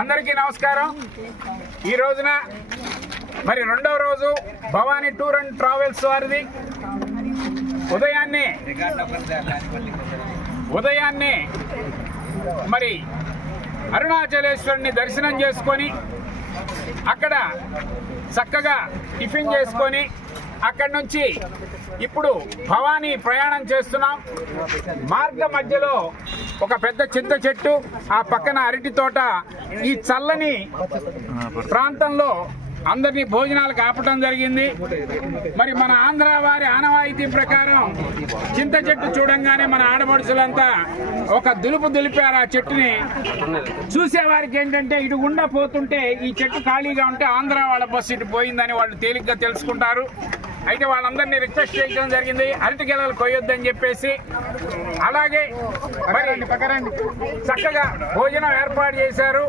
అందరికీ నమస్కారం. ఈ రోజున మరి రెండవ రోజు భవానీ టూర్ అండ్ ట్రావెల్స్ వారిది ఉదయాన్నే మరి అరుణాచలేశ్వరుని దర్శనం చేసుకొని అక్కడ చక్కగా టిఫిన్ చేసుకొని అక్కడి నుంచి ఇప్పుడు భవానీ ప్రయాణం చేస్తున్నాం. మార్గ మధ్యలో ఒక పెద్ద చింత చెట్టు, ఆ పక్కన అరటి తోట, ఈ చల్లని ప్రాంతంలో అందరినీ భోజనాలకు ఆపటం జరిగింది. మరి మన ఆంధ్ర వారి ఆనవాయితీ ప్రకారం చింత చెట్టు చూడంగానే మన ఆడపడుచులంతా ఒక దులుపు దులిపారు. ఆ చెట్టుని చూసేవారికి ఏంటంటే ఇటు గుండా పోతుంటే ఈ చెట్టు ఖాళీగా ఉంటే ఆంధ్ర వాళ్ళ బస్సు ఇటు పోయిందని వాళ్ళు తేలిగ్గా తెలుసుకుంటారు. అయితే వాళ్ళందరినీ రిక్వెస్ట్ చేయడం జరిగింది, అరటి గెలలు కొయ్యొద్దని చెప్పేసి. అలాగే మరి చక్కగా భోజనం ఏర్పాటు చేశారు.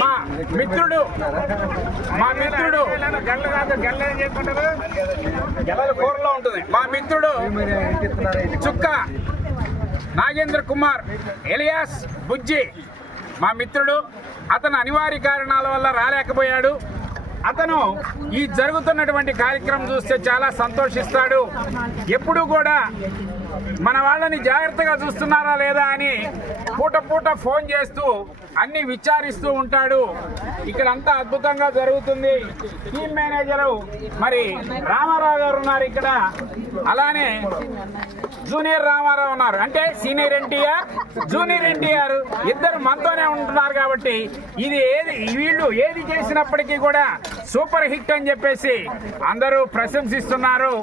మా మిత్రుడు గెలల కూరలో ఉంటుంది, మా మిత్రుడు చుక్క నాగేంద్ర కుమార్ ఎలియాస్ బుజ్జి, మా మిత్రుడు. అతను అనివార్య కారణాల వల్ల రాలేకపోయాడు. అతను ఈ జరుగుతున్నటువంటి కార్యక్రమం చూస్తే చాలా సంతోషిస్తాడు. ఎప్పుడు కూడా మన వాళ్ళని జాగ్రత్తగా చూస్తున్నారా లేదా అని పూట ఫోన్ చేస్తూ అన్ని విచారిస్తూ ఉంటాడు. ఇక్కడ అంతా అద్భుతంగా జరుగుతుంది. టీమ్ మేనేజరు మరి రామారావు గారు ఉన్నారు ఇక్కడ, అలానే జూనియర్ రామారావు ఉన్నారు, అంటే సీనియర్ ఎన్టీఆర్ జూనియర్ ఎన్టీఆర్ ఇద్దరు మనతోనే ఉంటున్నారు. కాబట్టి ఇది వీళ్ళు ఏది చేసినప్పటికీ కూడా సూపర్ హిట్ అని చెప్పేసి అందరూ ప్రశంసిస్తున్నారు.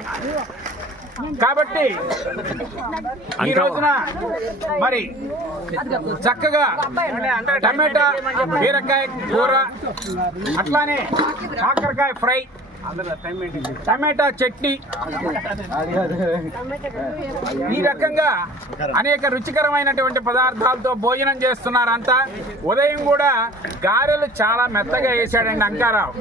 కాబట్టి ఈ రోజున మరి చక్కగా టమాటా బీరకాయ కూర, అట్లానే కాకరకాయ ఫ్రై, టమాటా చట్నీ, ఈ రకంగా అనేక రుచికరమైనటువంటి పదార్థాలతో భోజనం చేస్తున్నారంతా. ఉదయం కూడా గారెలు చాలా మెత్తగా వేసాడండి అంకారావు.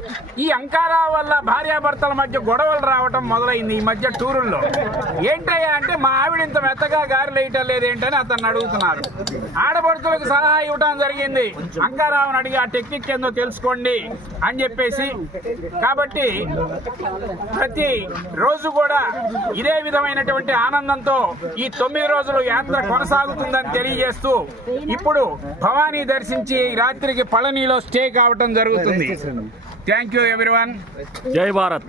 ఈ అంకారావు వల్ల భార్యాభర్తల మధ్య గొడవలు రావటం మొదలైంది ఈ మధ్య టూరుల్లో. ఏంటయ్యా అంటే మా ఆవిడ ఇంత మెత్తగా గారెలు వేయటం లేదేంటని అతన్ని అడుగుతున్నారు. ఆడపడుతులకు సలహా ఇవ్వటం జరిగింది, అంకారావుని అడిగి ఆ టెక్నిక్ ఏందో తెలుసుకోండి అని చెప్పేసి. కాబట్టి ప్రతి రోజు కూడా ఇదే విధమైనటువంటి ఆనందంతో ఈ 9 రోజులు యాత్ర కొనసాగుతుందని తెలియజేస్తూ ఇప్పుడు భవానీ దర్శించి రాత్రికి పళనిలో స్టే కావటం జరుగుతుంది. Thank you everyone. జై భారత్.